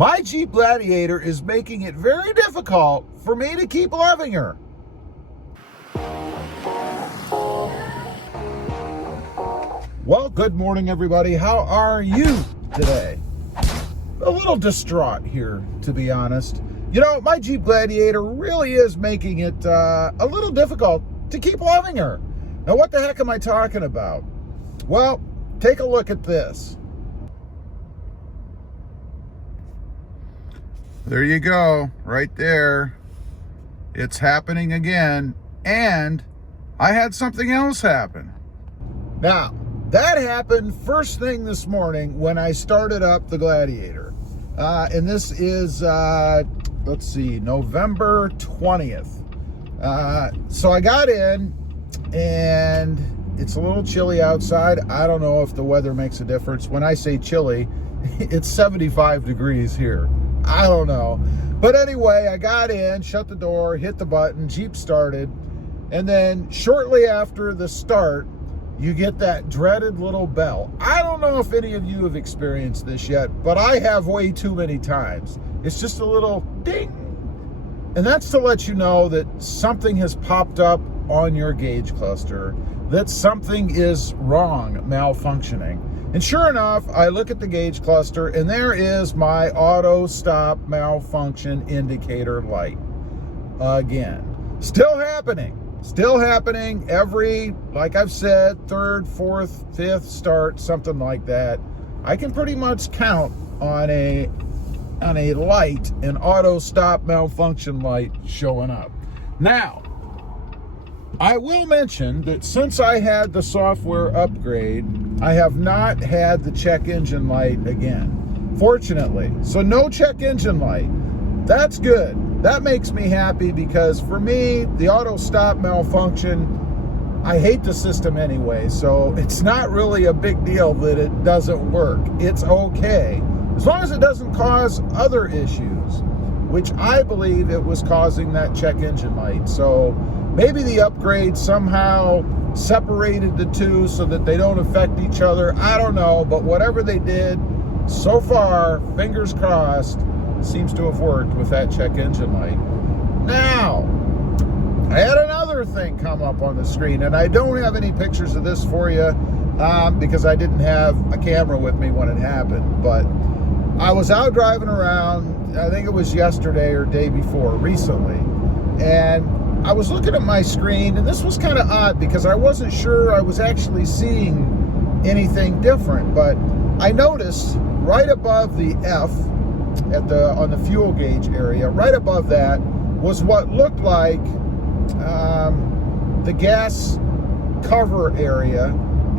My Jeep Gladiator is making it very difficult for me to keep loving her. Well, good morning, everybody. How are you today? A little distraught here, to be honest. You know, my Jeep Gladiator really is making it a little difficult to keep loving her. Now, what the heck am I talking about? Well, take a look at this. There you go, right there. It's happening again, and I had something else happen. Now, that happened first thing this morning when I started up the Gladiator. And this is, let's see, November 20th. So I got in, and it's a little chilly outside. I don't know if the weather makes a difference. When I say chilly, it's 75 degrees here. I don't know. But anyway, I got in, shut the door, hit the button, Jeep started. And then shortly after the start, you get that dreaded little bell. I don't know if any of you have experienced this yet, but I have way too many times. It's just a little ding. And that's to let you know that something has popped up on your gauge cluster, that something is wrong, malfunctioning. And sure enough, I look at the gauge cluster, and there is my auto stop malfunction indicator light. Again, still happening every, like I've said, third, fourth, fifth start, something like that. I can pretty much count on a light, an auto stop malfunction light showing up. Now, I will mention that since I had the software upgrade, I have not had the check engine light again, fortunately. So no check engine light. That's good. That makes me happy, because for me, the auto stop malfunction, I hate the system anyway, so it's not really a big deal that it doesn't work. It's okay, as long as it doesn't cause other issues, which I believe it was causing that check engine light. So maybe the upgrade somehow separated the two so that they don't affect each other. I don't know, but whatever they did, so far, fingers crossed, seems to have worked with that check engine light. Now, I had another thing come up on the screen, and I don't have any pictures of this for you because I didn't have a camera with me when it happened, but I was out driving around, I think it was yesterday or day before, recently, and I was looking at my screen, and this was kind of odd because I wasn't sure I was actually seeing anything different, but I noticed right above the F on the fuel gauge area, right above that was what looked like the gas cover area,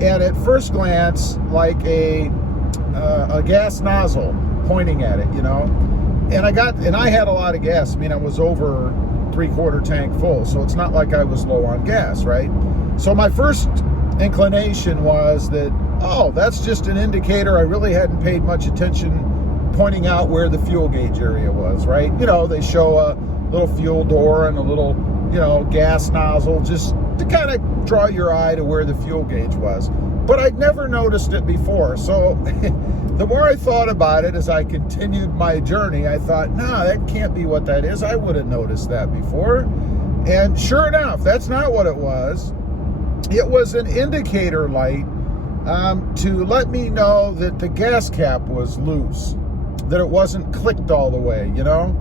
and at first glance like a gas nozzle pointing at it, you know. And I had a lot of gas. I mean, I was over 3/4 tank full, so it's not like I was low on gas, right? So my first inclination was that, oh, that's just an indicator. I really hadn't paid much attention, pointing out where the fuel gauge area was, right? You know, they show a little fuel door and a little, you know, gas nozzle just to kind of draw your eye to where the fuel gauge was. But I'd never noticed it before. So the more I thought about it as I continued my journey, I thought, nah, that can't be what that is. I would have noticed that before. And sure enough, that's not what it was. It was an indicator light to let me know that the gas cap was loose, that it wasn't clicked all the way, you know?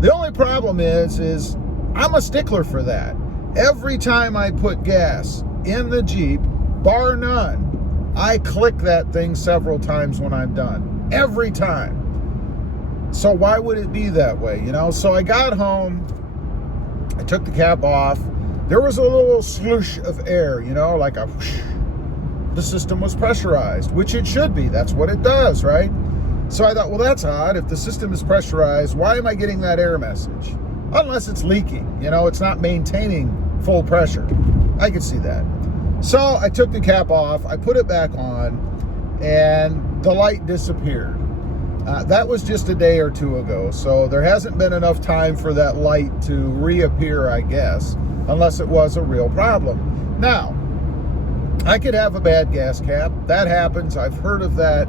The only problem is I'm a stickler for that. Every time I put gas in the Jeep, bar none, I click that thing several times when I'm done. Every time. So why would it be that way, you know? So I got home, I took the cap off. There was a little swoosh of air, you know, like a whoosh. The system was pressurized, which it should be. That's what it does, right? So I thought, well, that's odd. If the system is pressurized, why am I getting that error message? Unless it's leaking, you know, it's not maintaining full pressure. I could see that. So I took the cap off, I put it back on, and the light disappeared. That was just a day or two ago, so there hasn't been enough time for that light to reappear, I guess, unless it was a real problem. Now, I could have a bad gas cap. That happens. I've heard of that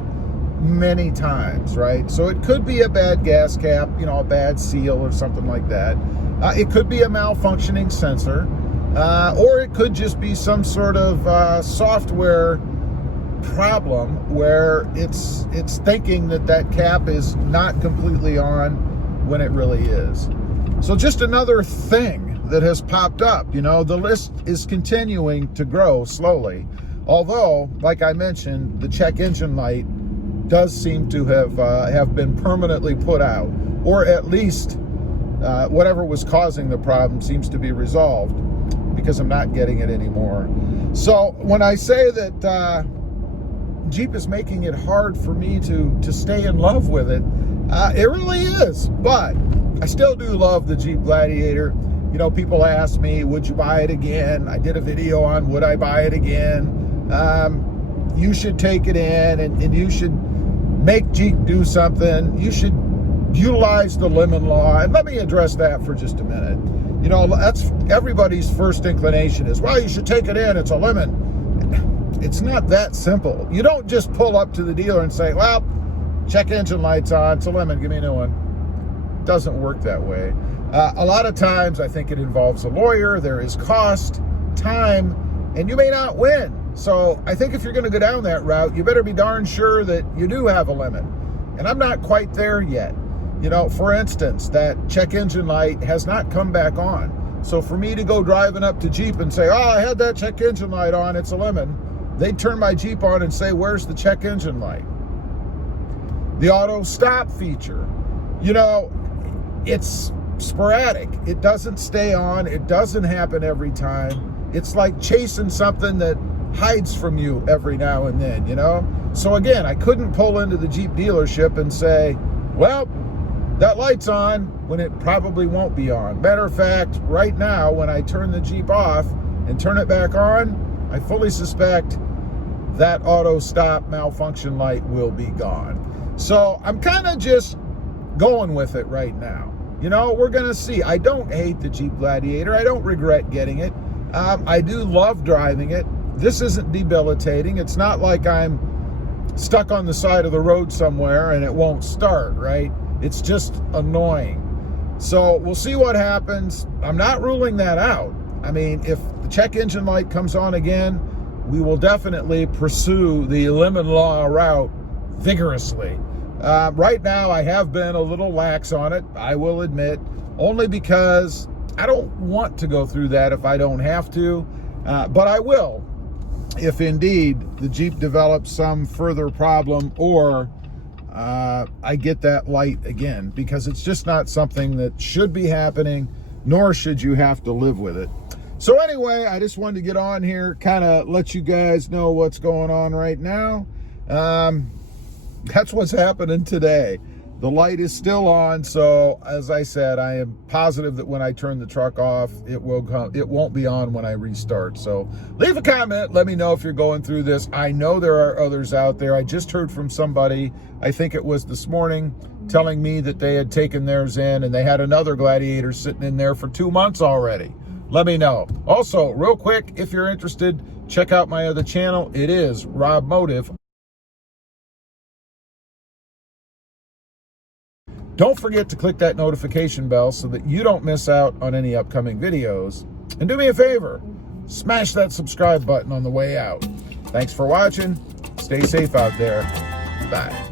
many times, right? So it could be a bad gas cap, you know, a bad seal or something like that. It could be a malfunctioning sensor, or it could just be some sort of software problem where it's thinking that cap is not completely on when it really is. So just another thing that has popped up. You know, the list is continuing to grow slowly. Although, like I mentioned, the check engine light does seem to have been permanently put out, or at least whatever was causing the problem seems to be resolved, because I'm not getting it anymore. So when I say that Jeep is making it hard for me to stay in love with it, it really is. But I still do love the Jeep Gladiator. You know, people ask me, would you buy it again? I did a video on would I buy it again. You should take it in and you should make Jeep do something. You should utilize the lemon law. And let me address that for just a minute. You know, that's everybody's first inclination is, well, you should take it in, it's a lemon. It's not that simple. You don't just pull up to the dealer and say, well, check engine light's on, it's a lemon, give me a new one. It doesn't work that way. A lot of times I think it involves a lawyer, there is cost, time, and you may not win. So I think if you're gonna go down that route, you better be darn sure that you do have a lemon. And I'm not quite there yet. You know, for instance, that check engine light has not come back on. So for me to go driving up to Jeep and say, oh, I had that check engine light on, it's a lemon, they'd turn my Jeep on and say, where's the check engine light? The auto stop feature, you know, it's sporadic. It doesn't stay on. It doesn't happen every time. It's like chasing something that hides from you every now and then, you know? So again, I couldn't pull into the Jeep dealership and say, well, that light's on when it probably won't be on. Matter of fact, right now, when I turn the Jeep off and turn it back on, I fully suspect that auto stop malfunction light will be gone. So I'm kind of just going with it right now. You know, we're gonna see. I don't hate the Jeep Gladiator. I don't regret getting it. I do love driving it. This isn't debilitating. It's not like I'm stuck on the side of the road somewhere and it won't start, right? It's just annoying. So we'll see what happens. I'm not ruling that out. I mean, if the check engine light comes on again, we will definitely pursue the lemon law route vigorously. Right now, I have been a little lax on it, I will admit, only because I don't want to go through that if I don't have to, but I will if indeed the Jeep develops some further problem or I get that light again, because it's just not something that should be happening, nor should you have to live with it. So anyway, I just wanted to get on here, kind of let you guys know what's going on right now. That's what's happening today. The light is still on, so as I said, I am positive that when I turn the truck off, it won't be on when I restart. So leave a comment, let me know if you're going through this. I know there are others out there. I just heard from somebody, I think it was this morning, telling me that they had taken theirs in and they had another Gladiator sitting in there for 2 months already. Let me know. Also, real quick, if you're interested, check out my other channel. It is Rob Motive. Don't forget to click that notification bell so that you don't miss out on any upcoming videos. And do me a favor, smash that subscribe button on the way out. Thanks for watching. Stay safe out there. Bye.